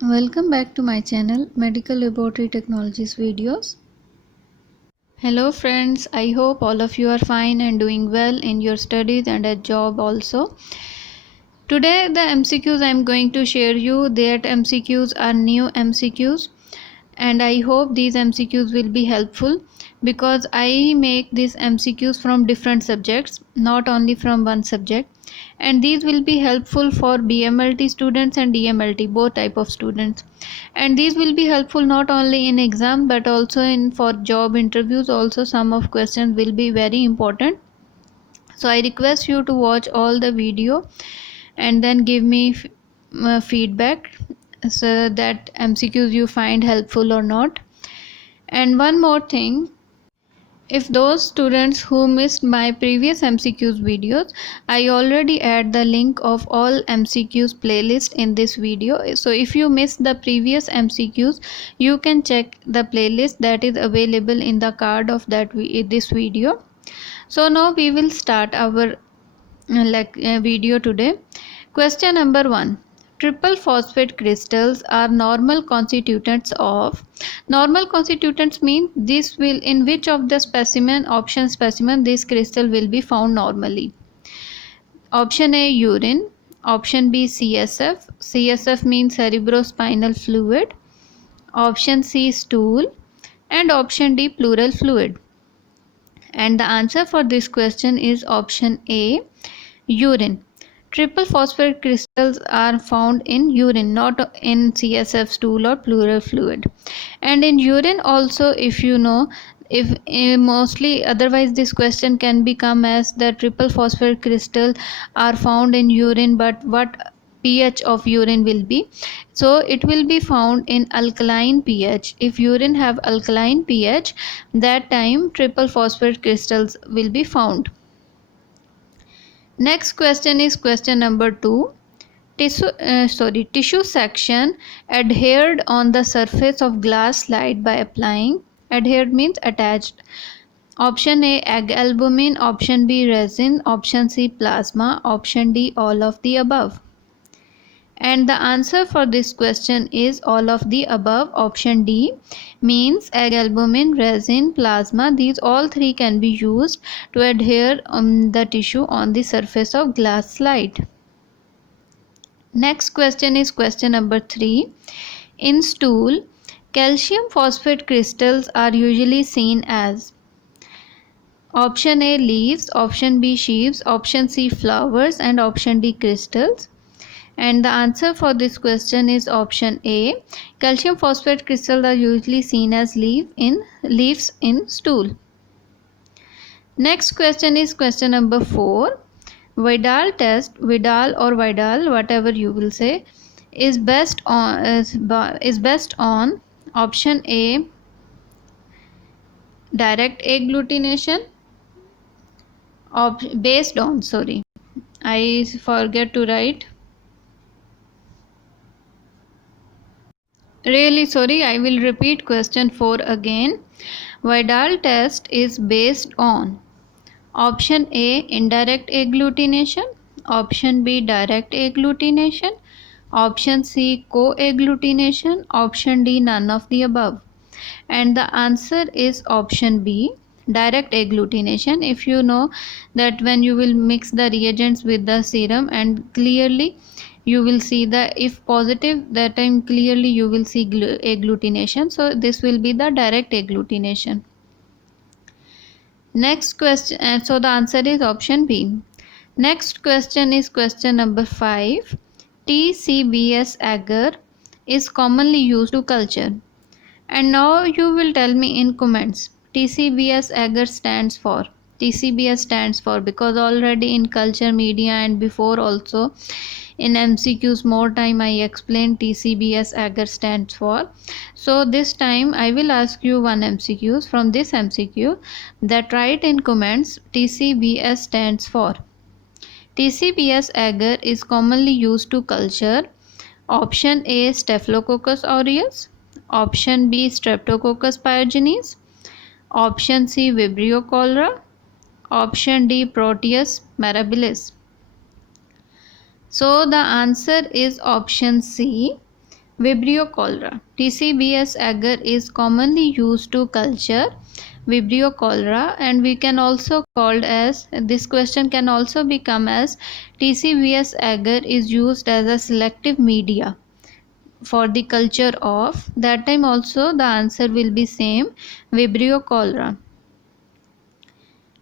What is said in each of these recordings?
Welcome back to my channel Medical Laboratory Technologies videos. Hello friends, I hope all of you are fine and doing well in your studies and at job also. Today the MCQs I am going to share you, that MCQs are new MCQs and I hope these MCQs will be helpful because I make these MCQs from different subjects, not only from one subject, and these will be helpful for BMLT students and DMLT, both type of students. And these will be helpful not only in exam but also in for job interviews also. Some of questions will be very important, so I request you to watch all the video and then give me feedback so that MCQs you find helpful or not. And one more thing, if those students who missed my previous MCQs videos, I already add the link of all MCQs playlist in this video. So if you missed the previous MCQs, you can check the playlist that is available in the card of this video. So now we will start our video today. Question number 1. Triple phosphate crystals are normal constituents of. Normal constituents mean this will in which of the specimen, option specimen, this crystal will be found normally. Option A, urine. Option B, CSF. CSF means cerebrospinal fluid. Option C, stool. And option D, pleural fluid. And the answer for this question is option A, urine. Triple phosphate crystals are found in urine, not in CSF, stool or pleural fluid. And in urine also, if you know, if mostly otherwise this question can become as the triple phosphate crystal are found in urine, but what pH of urine will be? So it will be found in alkaline pH. If urine have alkaline pH, that time triple phosphate crystals will be found. Next question is question number 2. Tissue section adhered on the surface of glass slide by applying. Adhered means attached. Option A, egg albumin. Option B, resin. Option C, plasma. Option D, all of the above. And the answer for this question is all of the above. Option D means egg albumin, resin, plasma. These all three can be used to adhere the tissue on the surface of glass slide. Next question is question number 3. In stool, calcium phosphate crystals are usually seen as. Option A, leaves. Option B, sheaves. Option C, flowers. And option D, crystals. And the answer for this question is option A. Calcium phosphate crystals are usually seen as leaves in stool. Next question is question number 4. Vidal test, Vidal or Vidal, whatever you will say, is based on option A, direct agglutination. Based on, sorry, I forget to write. Really sorry, I will repeat question 4 again. Vidal test is based on option A, indirect agglutination. Option B, direct agglutination. Option C, co-agglutination. Option D, none of the above. And the answer is option B, direct agglutination. If you know that when you will mix the reagents with the serum and clearly you will see the, if positive, that time clearly you will see agglutination. So this will be the direct agglutination. Next question, so the answer is option B. Next question is question number 5. TCBS agar is commonly used to culture. And now you will tell me in comments, TCBS agar stands for. TCBS stands for, because already in culture media and before also in MCQs more time I explained TCBS agar stands for. So this time I will ask you one MCQs from this MCQ, that write in comments TCBS stands for. TCBS agar is commonly used to culture option A, Staphylococcus aureus. Option B, Streptococcus pyogenes. Option C, Vibrio cholera. Option D, Proteus mirabilis. So the answer is option C, Vibrio cholera. TCBS agar is commonly used to culture Vibrio cholera, and we can also called as, this question can also become as, TCBS agar is used as a selective media for the culture of, that time also the answer will be same, Vibrio cholera.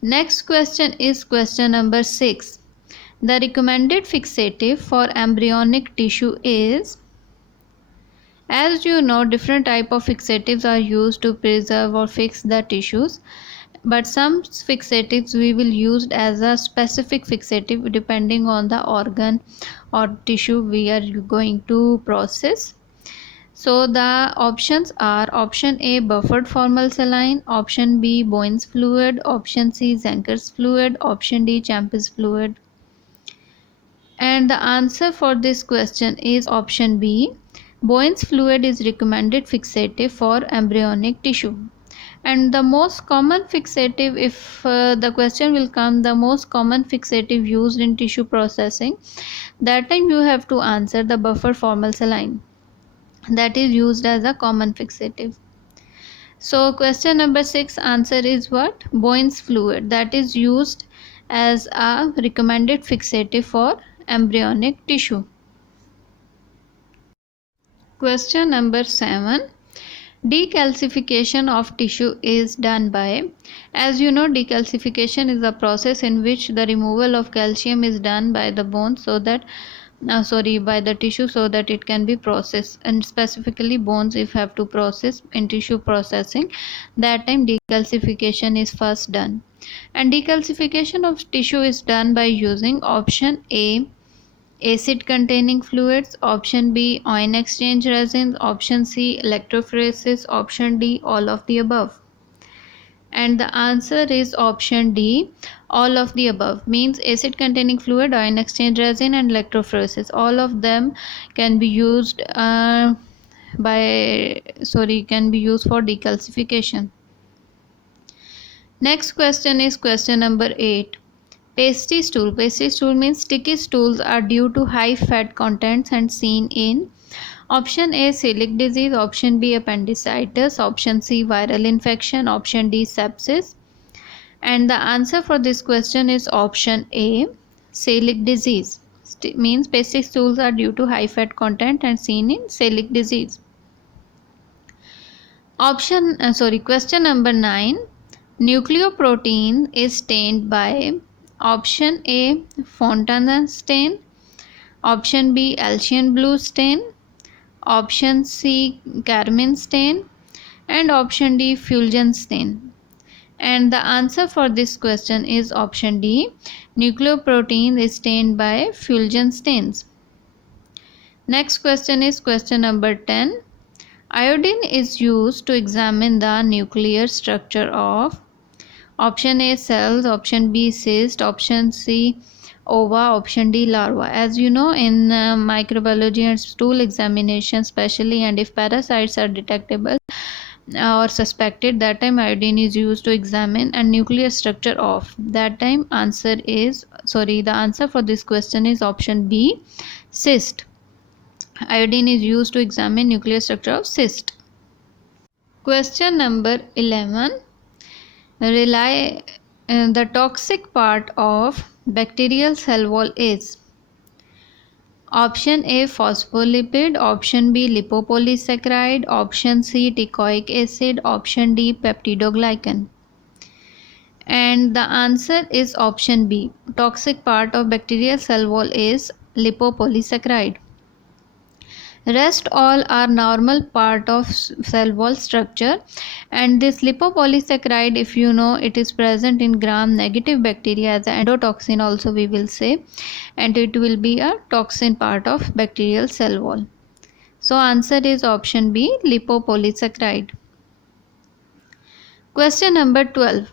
Next question is question number 6. The recommended fixative for embryonic tissue is, as you know, different type of fixatives are used to preserve or fix the tissues, but some fixatives we will use as a specific fixative depending on the organ or tissue we are going to process. So the options are option A, buffered formal saline, option B, Bowen's fluid, option C, Zenker's fluid, option D, Champ's fluid. And the answer for this question is option B. Bowen's fluid is recommended fixative for embryonic tissue. And the most common fixative, if the question will come, the most common fixative used in tissue processing, that time you have to answer the buffer formal saline. That is used as a common fixative. So question number 6 answer is what? Bowen's fluid, that is used as a recommended fixative for embryonic tissue. Question number 7. Decalcification of tissue is done by, as you know, decalcification is a process in which the removal of calcium is done by the bone so that by the tissue so that it can be processed, and specifically bones if have to process in tissue processing, that time decalcification is first done. And decalcification of tissue is done by using option A, acid containing fluids, option B, ion exchange resins, option C, electrophoresis, option D, all of the above. And the answer is option D, all of the above. Means acid containing fluid, ion exchange resin and electrophoresis, all of them can be used can be used for decalcification. Next question is question number 8. Pasty stool. Pasty stool means sticky stools are due to high fat contents and seen in option A, celiac disease, option B, appendicitis, option C, viral infection, option D, sepsis. And the answer for this question is option A, celiac disease. Means pasty stools are due to high fat content and seen in celiac disease. Question number 9. Nucleoprotein is stained by option A, Fontana stain, option B, Alcian blue stain, option C, Carmine stain, and option D, Fulgen stain. And the answer for this question is option D, nucleoprotein is stained by Fulgen stains. Next question is question number 10. Iodine is used to examine the nuclear structure of option A, cells, option B, cyst, option C, ova, option D, larva. As you know, in microbiology and stool examination especially, and if parasites are detectable or suspected, that time iodine is used to examine and nuclear structure of, that time the answer for this question is option B, cyst. Iodine is used to examine nuclear structure of cyst. Question number 11. The toxic part of bacterial cell wall is option A, phospholipid, option B, lipopolysaccharide, option C, teichoic acid, option D, peptidoglycan. And the answer is option B. Toxic part of bacterial cell wall is lipopolysaccharide. Rest all are normal part of cell wall structure, and this lipopolysaccharide, if you know, it is present in gram-negative bacteria as an endotoxin also we will say, and it will be a toxin part of bacterial cell wall. So answer is option B, lipopolysaccharide. Question number 12.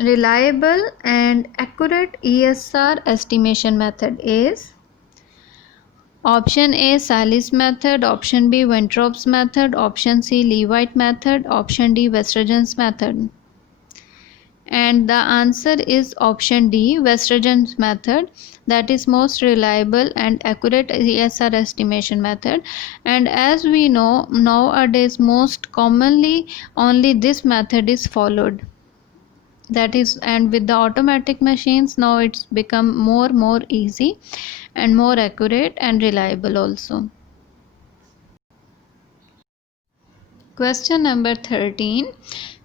Reliable and accurate ESR estimation method is option A, Salis method, option B, Wentrop's method, option C, Levite method, option D, Westergen's method. And the answer is option D, Westergen's method, that is most reliable and accurate ESR estimation method. And as we know, nowadays most commonly only this method is followed. That is, and with the automatic machines now it's become more easy and more accurate and reliable also. Question number 13.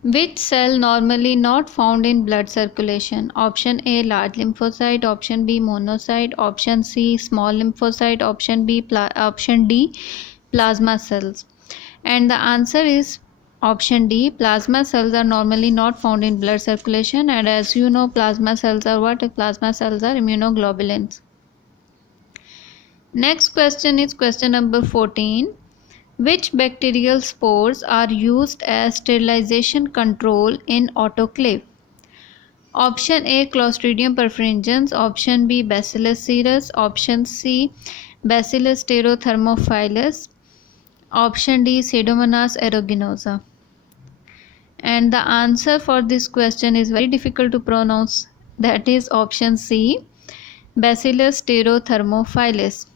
Which cell normally not found in blood circulation? Option A, large lymphocyte. Option B, monocyte. Option C, small lymphocyte. Option D, plasma cells. And the answer is option D, plasma cells are normally not found in blood circulation. And as you know, plasma cells are what? Plasma cells are immunoglobulins. Next question is question number 14. Which bacterial spores are used as sterilization control in autoclave? Option A, Clostridium perfringens. Option B, Bacillus cereus. Option C, Bacillus staurothormophilus. Option D, Pseudomonas aeruginosa. And the answer for this question is very difficult to pronounce. That is option C, Bacillus staurothormophilus.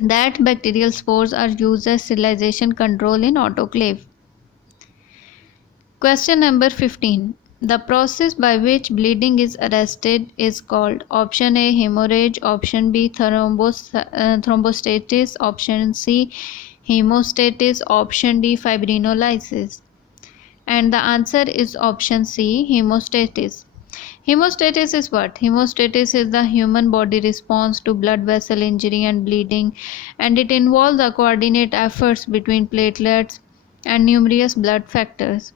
That bacterial spores are used as sterilization control in autoclave. Question number 15. The process by which bleeding is arrested is called option A, hemorrhage. Option B, thrombostasis. Option C, hemostasis. Option D, fibrinolysis. And the answer is option C, hemostasis. Hemostasis is what? Hemostasis is the human body response to blood vessel injury and bleeding, and it involves the coordinate efforts between platelets and numerous blood factors.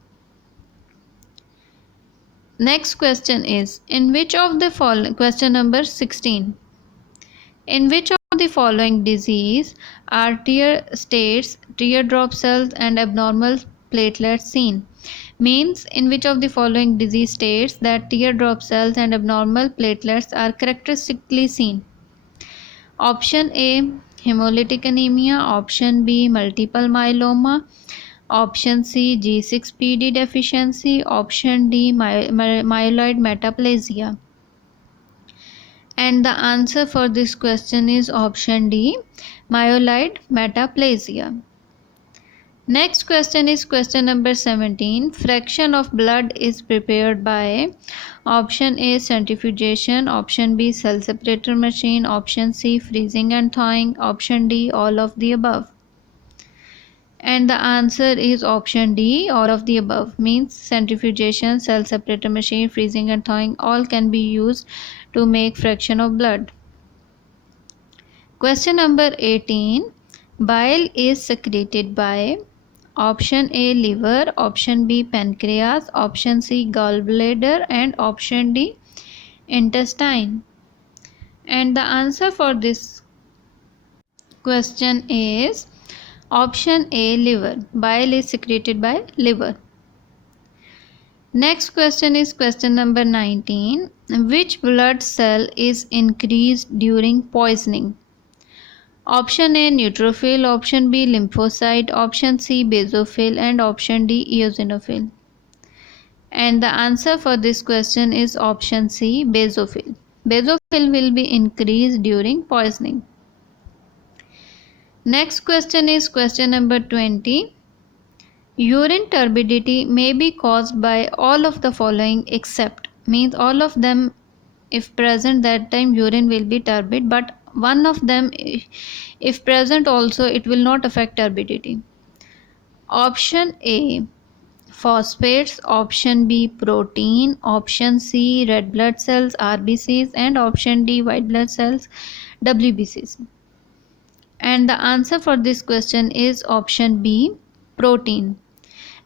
Next question is, in which of the following, question number 16. In which of the following disease are teardrop cells and abnormal platelets seen? Means, in which of the following disease states that teardrop cells and abnormal platelets are characteristically seen? Option A, hemolytic anemia. Option B, multiple myeloma. Option C, G6PD deficiency. Option D, myeloid metaplasia. And the answer for this question is option D, myeloid metaplasia. Next question is question number 17. Fraction of blood is prepared by option A, centrifugation. Option B, cell separator machine. Option C, freezing and thawing. Option D, all of the above. And the answer is option D, all of the above. Means centrifugation, cell separator machine, freezing and thawing, all can be used to make fraction of blood. Question number 18. Bile is secreted by option A, liver. Option B, pancreas. Option C, gallbladder. And option D, intestine. And the answer for this question is option A, liver. Bile is secreted by liver. Next question is question number 19. Which blood cell is increased during poisoning? Option A, neutrophil. Option B, lymphocyte. Option C, basophil. And option D, eosinophil. And the answer for this question is option C, basophil. Basophil will be increased during poisoning. Next question is question number 20. Urine turbidity may be caused by all of the following except, means all of them if present, that time urine will be turbid, but one of them if present also it will not affect turbidity. Option A, phosphates. Option B, protein. Option C, red blood cells RBCs. And option D, white blood cells WBCs. And the answer for this question is option B, protein.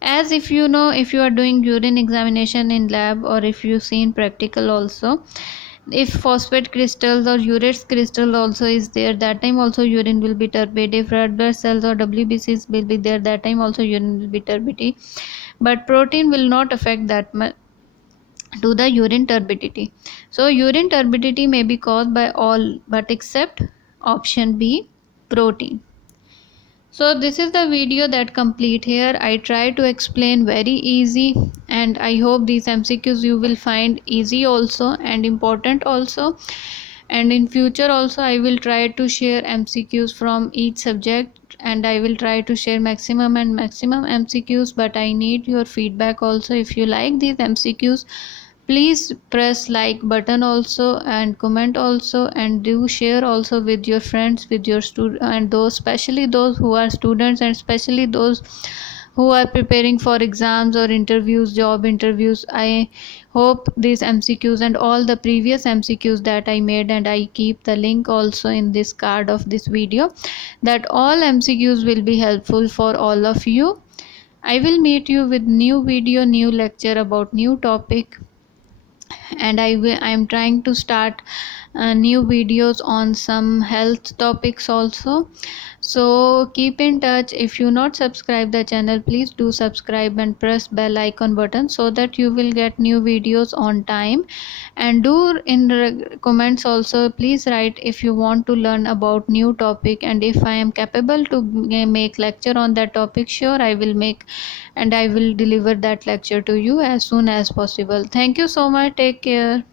As if you know, if you are doing urine examination in lab or if you see in practical also, if phosphate crystals or urate crystal also is there, that time also urine will be turbid. If red blood cells or WBCs will be there, that time also urine will be turbidity. But protein will not affect that much to the urine turbidity. So urine turbidity may be caused by all but except option B, protein. So this is the video that complete here. I try to explain very easy, and I hope these MCQs you will find easy also and important also. And in future also I will try to share MCQs from each subject, and I will try to share maximum MCQs, but I need your feedback also. If you like these MCQs, please press like button also and comment also, and do share also with your friends, with your student, and those, especially those who are students, and especially those who are preparing for exams or interviews, job interviews. I hope these MCQs and all the previous MCQs that I made, and I keep the link also in this card of this video, that all MCQs will be helpful for all of you. I will meet you with new video, new lecture about new topic, and I am trying to start new videos on some health topics also. So keep in touch. If you not subscribe the channel, please do subscribe and press bell icon button so that you will get new videos on time. And do in the comments also, please write if you want to learn about new topic, and if I am capable to make lecture on that topic, sure I will make, and I will deliver that lecture to you as soon as possible. Thank you so much. Take care.